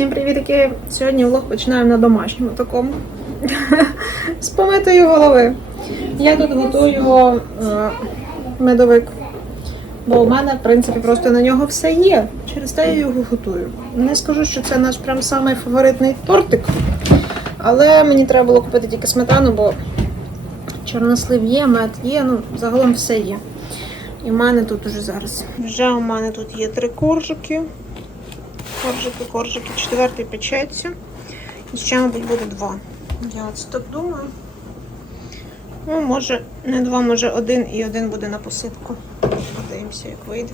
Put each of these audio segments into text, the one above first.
Всім привітки! Сьогодні влог починаємо на домашньому такому. З помитої голови. Я тут готую е, медовик. Бо у мене, в принципі, просто на нього все є. Через те я його готую. Не скажу, що це наш прям самий фаворитний тортик. Але мені треба було купити тільки сметану, бо чорнослив є, мед є, ну загалом все є. І в мене тут уже зараз. Вже у мене тут є три коржики. Коржики, коржики, четвертий печеться. І ще, мабуть, буде два. Я от так думаю. Ну, може, не два, може один і один буде на посипку. Подивимося, як вийде.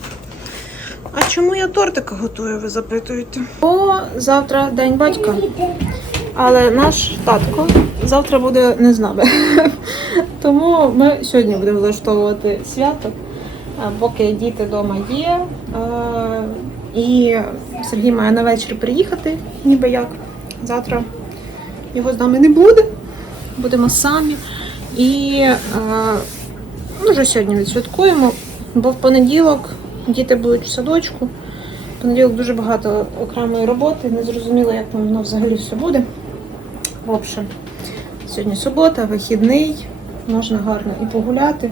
А чому я тортика готую, ви запитуєте? О, завтра день батька. Але наш татко завтра буде не з нами. Тому ми сьогодні будемо влаштовувати свято. Поки діти вдома є. І Сергій має на вечір приїхати, ніби як. Завтра його з нами не буде. Будемо самі. І е, вже сьогодні відсвяткуємо, бо в понеділок діти будуть в садочку. В понеділок дуже багато окремої роботи, не зрозуміло, як там воно взагалі все буде. В общем, сьогодні субота, вихідний, можна гарно і погуляти,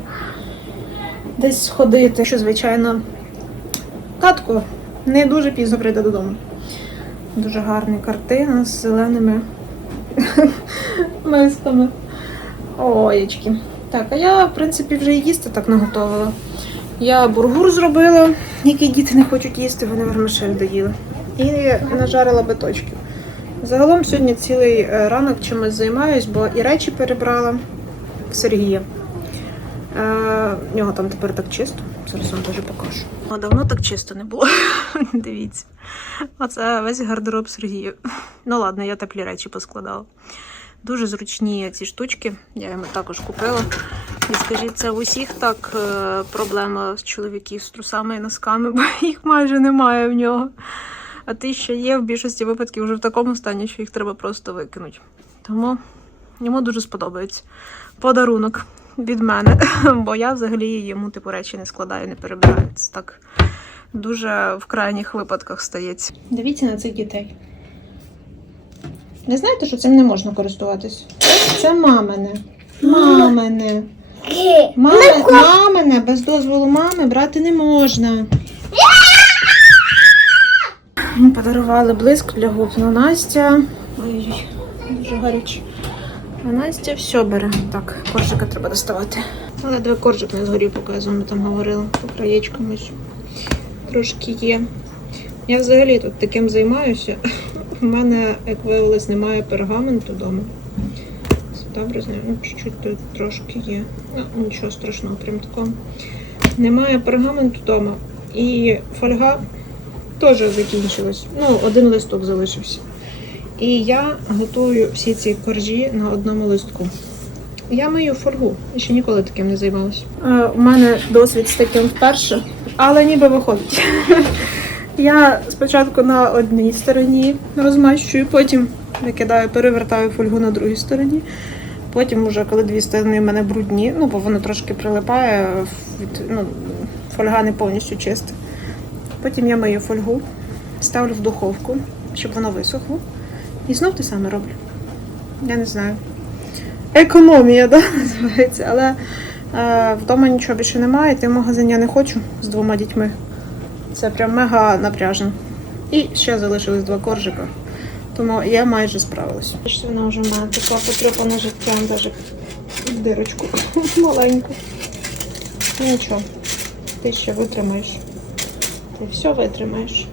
десь сходити. Що, звичайно, татко не дуже пізно прийде додому. Дуже гарна картина з зеленими мисками. Оєчки. Так, а я, в принципі, вже і їсти так наготовила. Я бургур зробила, який діти не хочуть їсти, вони вермишель доїли. І нажарила биточків. Загалом сьогодні цілий е, ранок чимось займаюсь, бо і речі перебрала в Сергія. Е, в нього там тепер так чисто. Зараз вам теж покажу. А давно так чисто не було. Дивіться. Оце весь гардероб Сергія. Ну ладно, я теплі речі поскладала. Дуже зручні ці штучки. Я йому також купила. І скажіть, це у усіх так е, проблема з чоловіків з трусами і носками, бо їх майже немає в нього. А ті, що є, в більшості випадків вже в такому стані, що їх треба просто викинути. Тому йому дуже сподобається подарунок від мене, бо я взагалі йому типу речі не складаю, не перебираю. Це так дуже в крайніх випадках стається. Дивіться на цих дітей. Не знаєте, що цим не можна користуватись? Це мамине. Мамине. Мами, мамине, без дозволу мами брати не можна. Ми Подарували блиск для губ на Настя. Ой, дуже гаряче. А Настя все бере. Так, коржика треба доставати. Але дві коржик не згорів, поки я з вами там говорила. По краєчкам трошки є. Я взагалі тут таким займаюся. У мене, як виявилось, немає пергаменту вдома. Добре знаю, ну чуть-чуть тут трошки є. Ну, нічого страшного, прям такого. Немає пергаменту вдома. І фольга теж закінчилась. Ну, один листок залишився. І я готую всі ці коржі на одному листку. Я мию фольгу, я ще ніколи таким не займалася. Е, у мене досвід з таким вперше, але ніби виходить. Я спочатку на одній стороні розмащую, потім викидаю, перевертаю фольгу на другій стороні. Потім, вже коли дві сторони в мене брудні, ну бо воно трошки прилипає, ну, фольга не повністю чиста. Потім я мию фольгу, ставлю в духовку, щоб воно висохло. І знов те саме роблю. Я не знаю. Економія, да, називається. Але е, вдома нічого більше немає, йти в магазин я не хочу з двома дітьми. Це прям мега напряжно. І ще залишилось два коржика. Тому я майже справилась. Вона вже мене така потрепана життям, навіть дирочку маленьку. Ну нічого, ти ще витримаєш. Ти все витримаєш.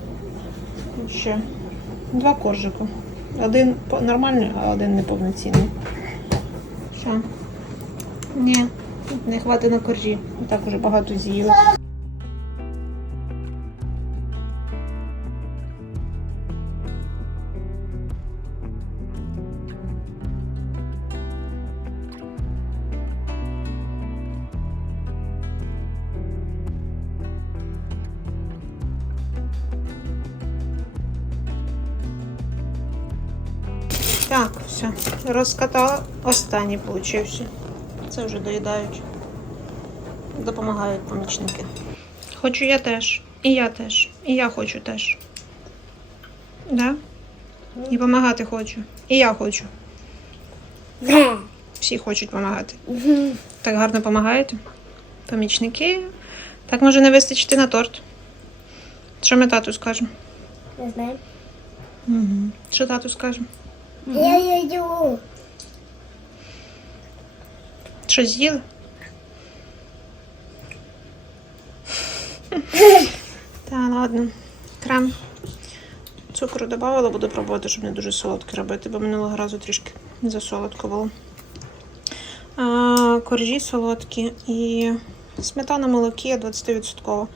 Ще два коржика. Один нормальний, а один неповноцінний. Що? Ні, не хватить на коржі. Так уже багато з'їли. Розкатала. Останній получився. Це вже доїдають. Допомагають помічники. Хочу я теж. І я теж. І я хочу теж. Да? І допомагати хочу. І я хочу. Всі хочуть допомагати. Так гарно допомагаєте. Помічники. Так може не вистачити на торт. Що ми тату скажемо? Не знаю. Угу. Що тату скажемо? Я йду. Що з'їли? Та ладно. Крем. Цукру додавала, буду пробувати, щоб не дуже солодке робити, бо минулого разу трішки засолодко було. А, коржі солодкі і сметана молокі 20%.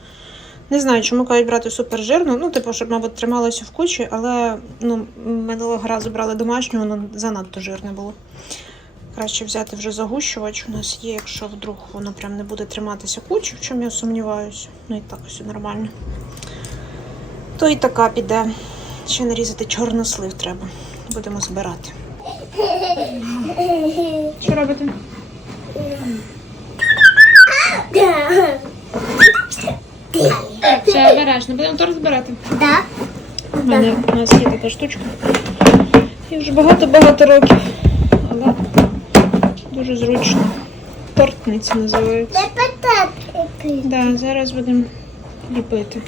Не знаю, чому кажуть брати супержирну. Ну, типу, щоб, мабуть, трималося в кучі, але ну, минулого разу брали домашню, воно занадто жирне було. Краще взяти вже загущувач. У нас є, якщо вдруг воно прям не буде триматися кучі, в чому я сумніваюся. Ну і так все нормально. То і така піде. Ще нарізати чорнослив треба. Будемо збирати. Що робите? Все обережно, будемо торт збирати. Да? У мене у нас є така штучка. І вже багато-багато років. Але дуже зручно. Тортниця називається. Да, зараз будемо ліпити.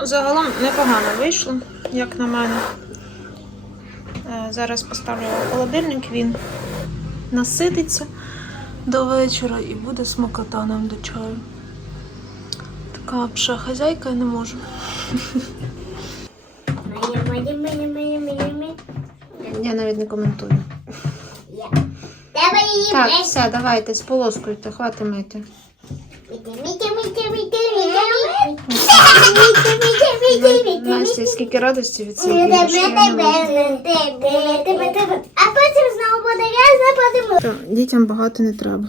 Ну, загалом непогано вийшло, як на мене. Е, Зараз поставлю в холодильник, він насититься до вечора і буде смакота нам до чаю. Така пша хазяйка я не можу. Я навіть не коментую. Так, все, давайте, сполоскуйте, хвати мити. Настя, скільки радості від цієї іграшки. А потім знову буде грязно, потім Дітям багато не треба.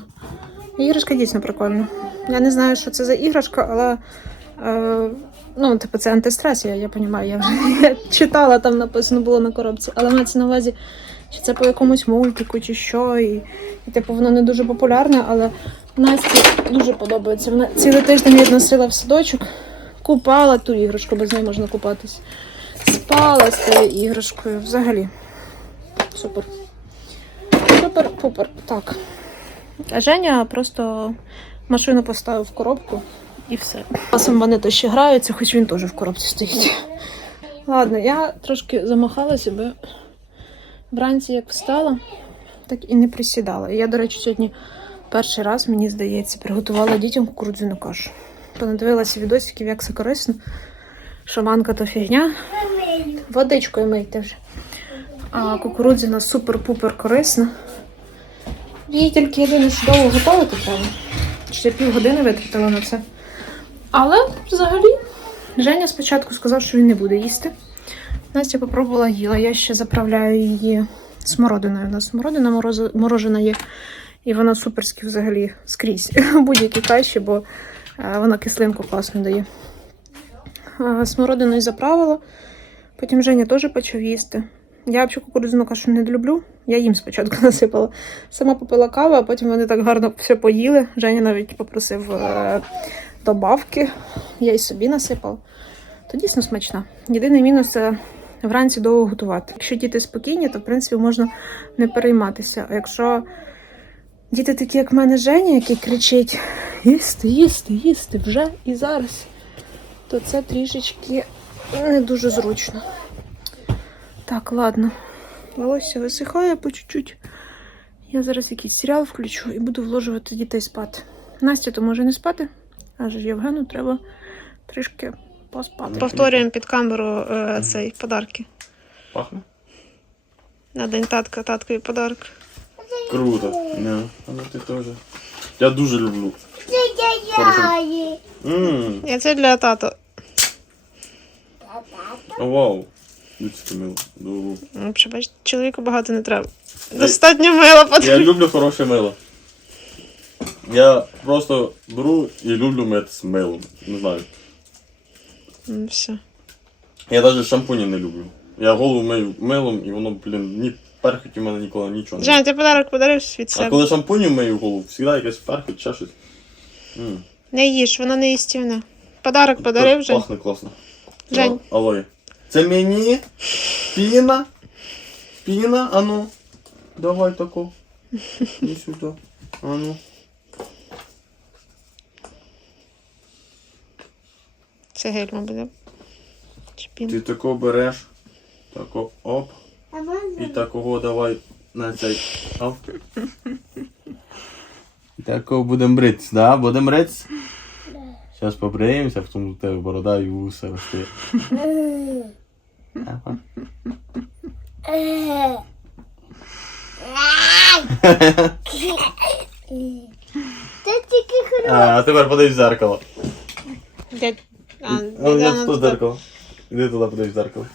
Іграшка дійсно прикольна. Я не знаю, що це за іграшка, але е, ну, типу, це антистрес, я, я розумію. Я вже читала, там написано було на коробці. Але мається на увазі, чи це по якомусь мультику, чи що. І, і типу, воно не дуже популярне, але Насті дуже подобається. Вона цілий тиждень я носила в садочок, купала ту іграшку, бо з нею можна купатись. Спала з тією іграшкою. Взагалі. Супер. Супер-пупер. Так. А Женя просто машину поставив в коробку і все. Часом вони то ще граються, хоч він теж в коробці стоїть. Ладно, я трошки замахалася, бо вранці як встала, так і не присідала. Я, до речі, сьогодні перший раз, мені здається, приготувала дітям кукурудзяну кашу. Понадивилася відосиків, як це корисно. Шаманка то фігня. Водичкою мийте вже. А кукурудзяна супер-пупер корисна. Її тільки єдине, що довго готувати треба. Ще півгодини витратила на це. Але взагалі Женя спочатку сказав, що він не буде їсти. Настя попробувала їла. Я ще заправляю її смородиною. У нас смородина морожена є. І вона суперськи взагалі скрізь будь-які каші, бо е, вона кислинку класно дає. Е, Смородиною заправила. Потім Женя теж почав їсти. Я взагалі кукурудзяну кашу не люблю. Я їм спочатку насипала. Сама попила каву, а потім вони так гарно все поїли. Женя навіть попросив е, добавки. Я й собі насипала. то дійсно смачна. Єдиний мінус це вранці довго готувати. Якщо діти спокійні, то в принципі можна не перейматися. А якщо діти такі, як в мене Женя, який кричить: їсти, їсти, їсти вже і зараз, то це трішечки не дуже зручно. Так, ладно. Волосся висихає по чуть-чуть. Я зараз якийсь серіал включу і буду вложувати дітей спати. Настя то може не спати, аж Євгену треба трішки поспати. Повторюємо під камеру е, цей подарки. Пахне? На день татка, таткові подарок. Круто. Не. А ну ти теж. Я дуже люблю. Ммм. І це для тата. О, вау. Людське мило. Ду. Ну, бачите, чоловіку багато не треба. Достатньо мила Я потрібно. люблю хороше мило. Я просто беру і люблю мити з милом. Не знаю. Ну, Все. Я навіть шампуні не люблю. Я голову мию милом і воно, блін, ні перхоті в мене ніколи нічого не. Женя, ти подарок подарив від А себе. коли шампуню мию голову, завжди якась перхоть, ще щось. М. Не їж, воно не їстівне. Подарок подарив вже. Пахне класно. Жень. А- Алоє. Це мені? Піна? Піна? Ану. Давай тако. Іди сюди. Ану. Це гельма буде. Ти тако береш. Тако оп. І такого давай на цей. Оп. І Тако будемо бритися, да? Будемо бритися? Зараз побриємося, потім у тебе борода і вуса росте. Ага. Е. Це тільки хро. А, тепер подивись в зеркало. А, А, дядя, я ну, тут зеркало. Іди туди подивись в зеркало.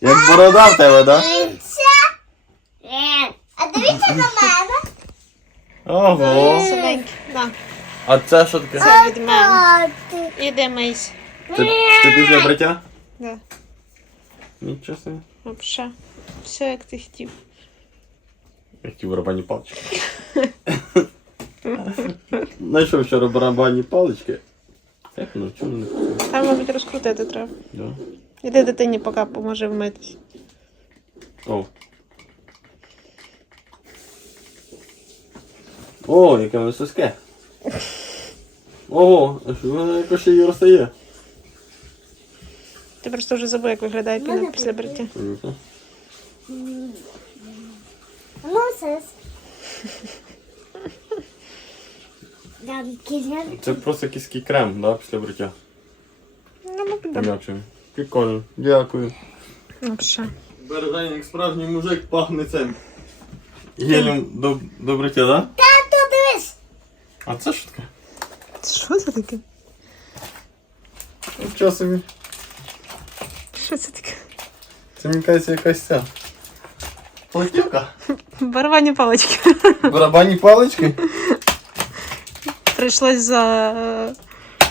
Як борода в тебе, да? А дивіться на мене. Ого. Да. А це що таке? Це від мене. Ти. Іди мийся. Це, це після бриття? Да. Нічого собі. Вообще. Все як ти хотів. Як ті барабанні палички. Знайшов вчора барабанні палички. Як ну, чому не Там, мабуть, розкрутити треба. Да. Іди дитині поки поможе вмитись. О. О, яке високе. Ого, а що воно якось ще й розстає. Ти просто вже забув, як виглядає піна після бриття. Круто. Ну, Кізняк. Це просто якийсь такий крем, да, після бриття. Ну. Пом'якшує. Прикольно. Дякую. Вообще. Бережень, як справжній мужик, пахне цим. Гелем до, до бриття, да? Тато, дивись. А це що таке? Що це таке? Нічого собі. Що це таке? Це мені кажеться якась ця. Платівка. Барабанні палички. Барабанні палички. Прийшлось за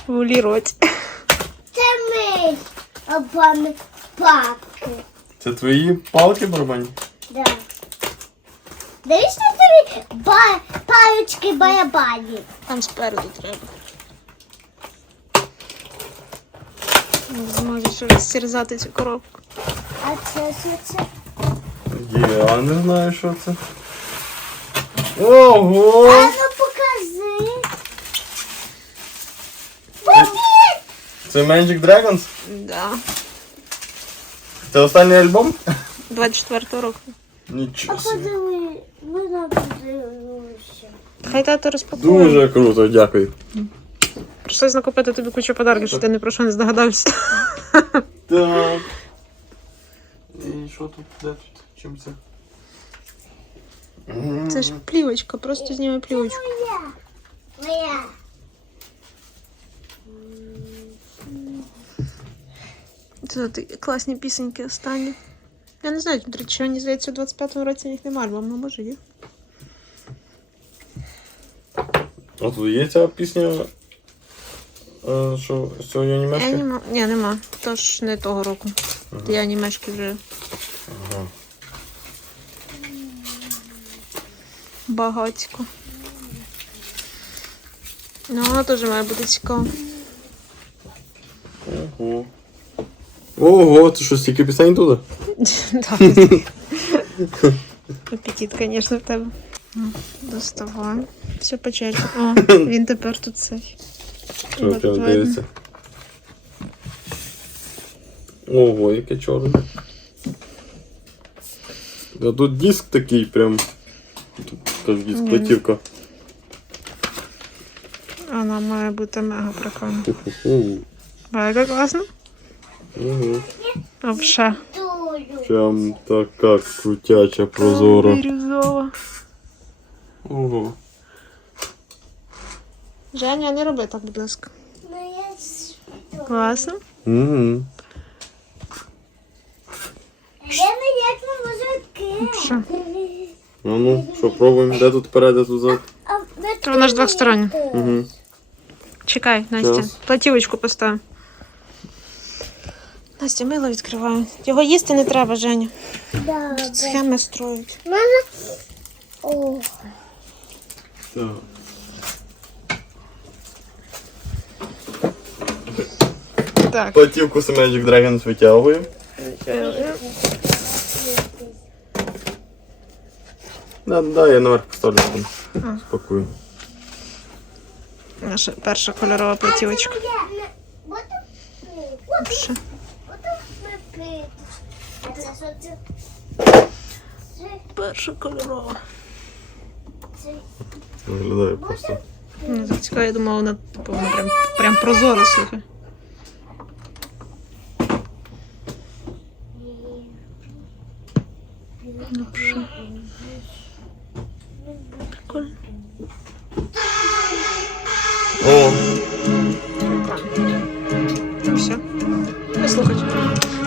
вулірувати. Це ми. Обами папки. Це твої палки барабанні? Да. Дивись на тобі ба... палички барабані. Там спереду треба. Не зможеш розсірзати цю коробку. А це що це? Я не знаю, що це. Ого! А ну Це Magic Dragons? Да. Це останній альбом? 24 року. А Нічого собі. подиви, вона подивилася. Хай тато розпакує. Дуже круто, дякую. Прийшлось накупити тобі кучу подарків, що ти не про що не здогадався. Так. І що тут? Де тут? Чим це? Це ж плівочка, просто зніми плівочку. Моя. Моя. Це класні пісеньки останні. Я не знаю, до речі, мені здається, у 25-му році їх немає альбому, а може є. От є ця пісня. е, Що сьогодні німецька? Аніма... Ні, нема. Тож не того року. Я анімешки вже Ага. багатько. Ну, вона теж має бути цікаво. Ого. Ого, це що, стільки пісень туди? Апетит, звісно, в тебе. Доставай. Все по черзі. О, він тепер тут. Що прям дивиться? Ого, яке чорне. Да тут диск такий прям. Тут диск платівка. Вона має бути мега прикольна. Мега класно. Угу. Вообще. Тулю. Прям така крутяча, прозора. Бірюзова. Ого. Женя, не роби так, будь ласка. Ну Класно. Угу. Що? А ну, що, пробуємо, де тут вперед, де тут зад? А вона ж двостороння. Угу. Чекай, Настя. Щас. Платівочку постав. Настя, мило відкриває. Його їсти не треба, Женя. Да, Схеми строють. Можна? О, Так. Так. Платівку з Magic Dragons витягуємо. Да, да, я наверх поставлю там. А. Спокою. Наша перша кольорова платівочка. я Перша кольорова. Виглядає просто. Ну, так цікаво, я думала, вона, типу, вона прям, прям прозора, слухай. Вообще. Прикольно. О,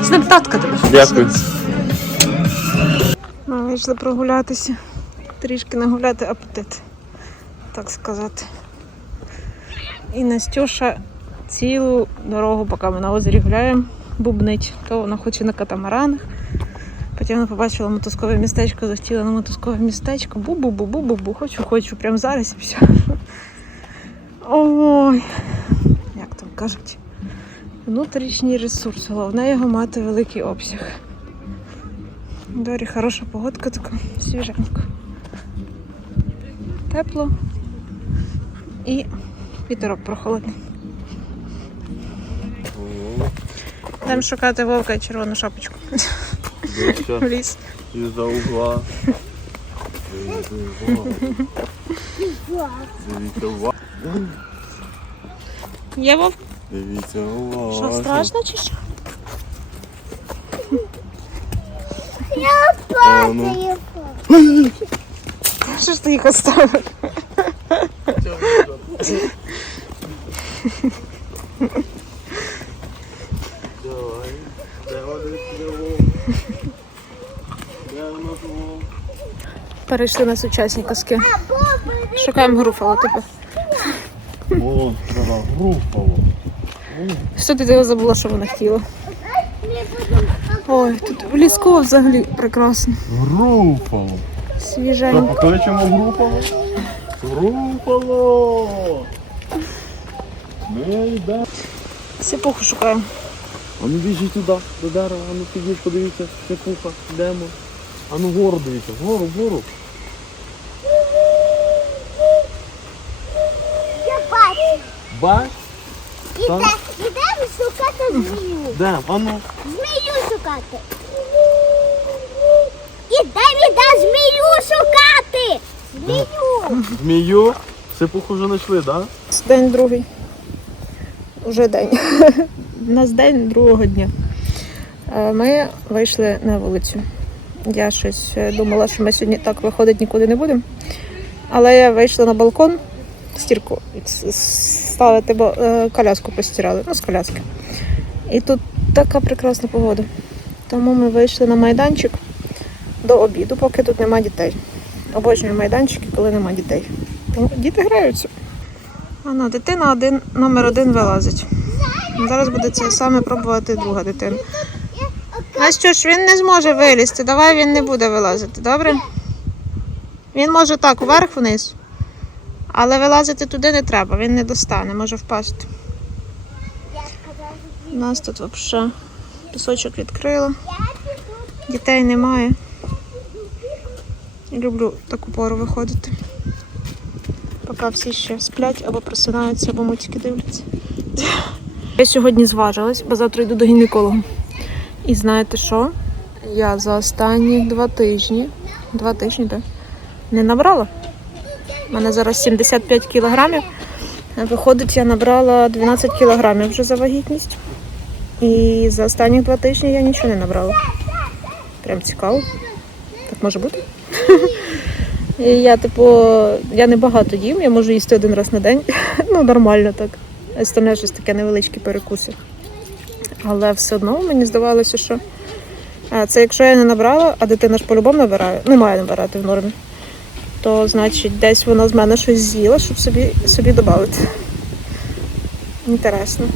З ним татка тебе. дякую. Ми вийшли прогулятися. Трішки нагуляти апетит, так сказати. І Настюша цілу дорогу, поки ми на озері гуляємо, бубнить. То вона хоче на катамаранах. Потім вона побачила мотузкове містечко, захотіла на мотузкове містечко. Бу-бу-бу-бу-бу-бу. Хочу, хочу, прямо зараз і все. Ой, як там кажуть. Внутрішній ресурс. Головне його мати великий обсяг. Дорі хороша погодка така, свіженька. Тепло і вітерок прохолодний. Йдемо шукати вовка і червону шапочку в ліс. Із-за угла. Дивіться. Є вовк? Дивіться увагу. Що страшно чи що? Я А, ну. падаю. Що ж ти їх оставив? Давай. Нас вовк? Перейшли на сучасні казки. Шукаємо груфало тепер. О, треба групало. Що ти тебе забула, що вона хотіла? Ой, тут в ліску взагалі прекрасно. Групало. Свіженько. Покличемо групало? Групало! Ми йдемо. Сипуху шукаємо. А ну біжіть туди, до дерева, а ну підіть, подивіться, шипуха, йдемо. А ну вгору дивіться, вгору, вгору. Я бачу. Бач? Ідемо шукати змію. Де? А ну. Змію шукати. Ідемо, іде змію шукати. Змію. Змію. Сипуху вже знайшли, так? День другий. Уже день. У нас день другого дня. Е, Ми вийшли на вулицю. Я щось е, думала, що ми сьогодні так виходити нікуди не будемо. Але я вийшла на балкон стірку с- бо е, коляску постирали, ну з коляски. І тут така прекрасна погода. Тому ми вийшли на майданчик до обіду, поки тут нема дітей. Обожнюю майданчики, коли нема дітей. Тому діти граються. Ано, дитина один, номер один вилазить. Зараз буде це саме пробувати друга дитина. А що ж, він не зможе вилізти, давай він не буде вилазити, добре? Він може так, вверх-вниз. Але вилазити туди не треба, він не достане, може впасти. У нас тут взагалі пісочок відкрила. Дітей немає. Люблю таку пору виходити. Поки всі ще сплять або просинаються, або мультики дивляться. Я сьогодні зважилась, бо завтра йду до гінеколога. І знаєте що? Я за останні два тижні, два тижні, так, не набрала. У мене зараз 75 кілограмів. Виходить, я набрала 12 кілограмів вже за вагітність. І за останні два тижні я нічого не набрала. Прям цікаво. Так може бути? І я, типу, я не багато їм, я можу їсти один раз на день. Ну, нормально так. Остальне щось таке невеличкі перекуси. Але все одно мені здавалося, що це якщо я не набрала, а дитина ж по-любому набирає, не має набирати в нормі, то значить десь вона з мене щось з'їла, щоб собі, собі додати. Інтересно.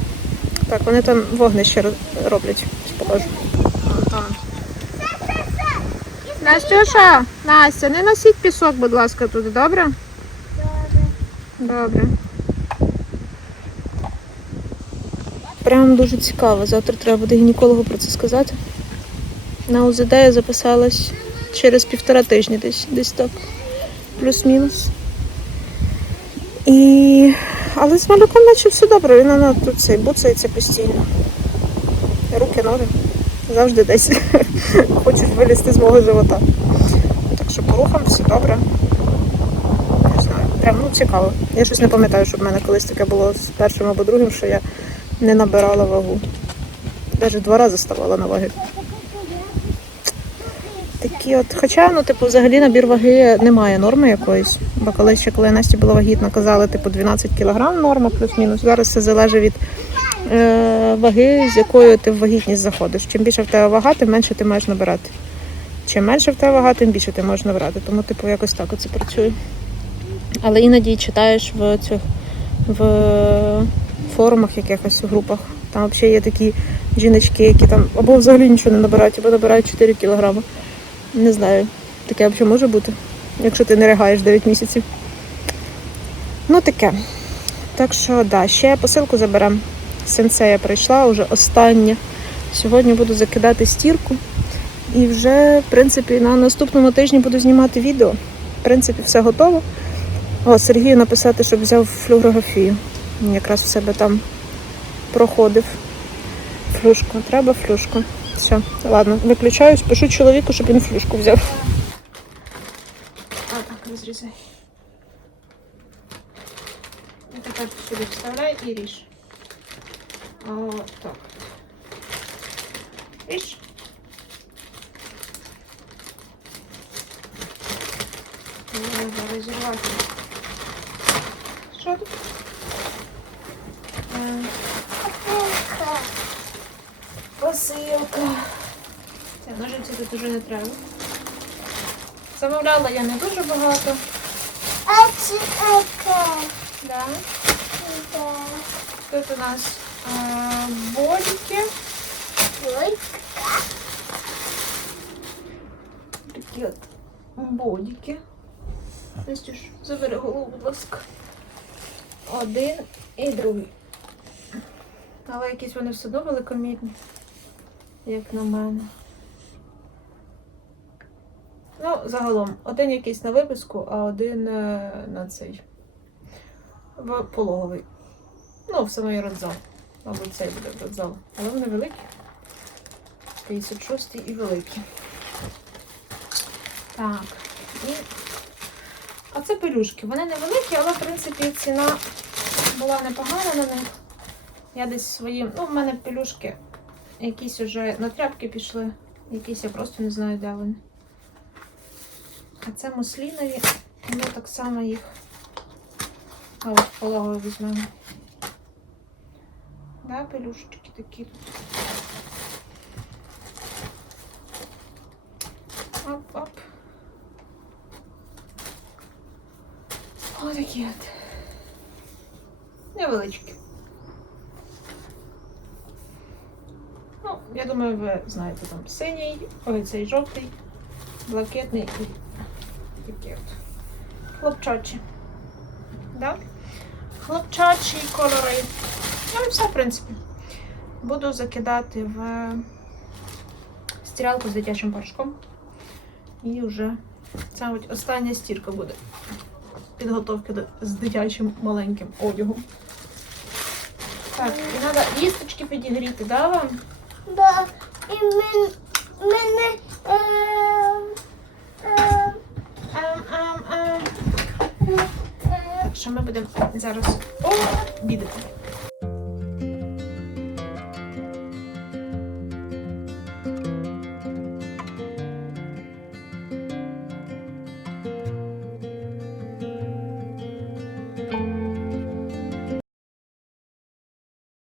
Так, вони там вогнище роблять. Покажу. Вон. Настюша, Настя, не носіть пісок, будь ласка, туди, добре? Добре. Прям дуже цікаво. Завтра треба буде гінекологу про це сказати. На УЗД я записалась через півтора тижні десь, десь так. Плюс-мінус. І... Але з малюком наче все добре, він вона тут цей буцається постійно. Руки, ноги. Завжди десь хочуть вилізти з мого живота. Так що по рухам все добре. Не знаю. Прям ну, цікаво. Я щось не пам'ятаю, щоб в мене колись таке було з першим або другим, що я не набирала вагу. Навіть два рази ставала на ваги. Такі от, хоча, ну, типу, взагалі набір ваги немає норми якоїсь. Бо колись ще, коли Настя була вагітна, казали, типу, 12 кг норма плюс-мінус. Зараз все залежить від е, ваги, з якою ти в вагітність заходиш. Чим більше в тебе вага, тим менше ти маєш набирати. Чим менше в тебе вага, тим більше ти можеш набрати. Тому, типу, якось так оце працює. Але іноді читаєш в цих в форумах якихось в групах. Там взагалі є такі жіночки, які там або взагалі нічого не набирають, або набирають 4 кілограми. Не знаю, таке взагалі може бути, якщо ти не ригаєш 9 місяців. Ну таке. Так що, да, ще посилку заберемо. Сенсея прийшла, вже остання. Сьогодні буду закидати стірку. І вже, в принципі, на наступному тижні буду знімати відео. В принципі, все готово. О, Сергію написати, щоб взяв флюорографію. Він якраз в себе там проходив. Флюшку. Треба флюшку. Все, ладно, виключаюсь, пишу чоловіку, щоб він флюшку взяв. А, так, розрізай. І тепер сюди вставляй і ріж. О, так. Ріж. Треба розірвати. Що тут? Посилка. Це ножиці тут уже не треба. Замовляла я не дуже багато. А це яке? Да. Да. Тут у нас е, бодики. Ой, Такі от бодики. Настюш, забери голову, будь ласка. Один і другий. Але якісь вони все одно великомірні, як на мене. Ну, загалом, один якийсь на виписку, а один е, на цей. В пологовий. Ну, в самий родзал. Мабуть, цей буде родзал. Але вони великі. 56 і великі. Так. І... А це пелюшки. Вони невеликі, але в принципі ціна була непогана на них. Я десь своїм. Ну, в мене пелюшки якісь уже на тряпки пішли. Якісь я просто не знаю, де вони. А це муслінові. Ми так само їх. А от пологою візьмемо. Да, пелюшечки такі тут. Оп-оп. Отакі от. Невеличкі. Ну, я думаю, ви знаєте там синій, ой, цей жовтий, блакитний і такі от. Хлопчачі. Да? Хлопчачі кольори. Ну і все, в принципі. буду закидати в стиралку з дитячим порошком. І вже це от остання стірка буде підготовки з дитячим маленьким одягом. Так, і треба їсточки підігріти, да, вам? Да. І мен, мене е, е, Ам, ам, ам. е, що ми будемо зараз обідати.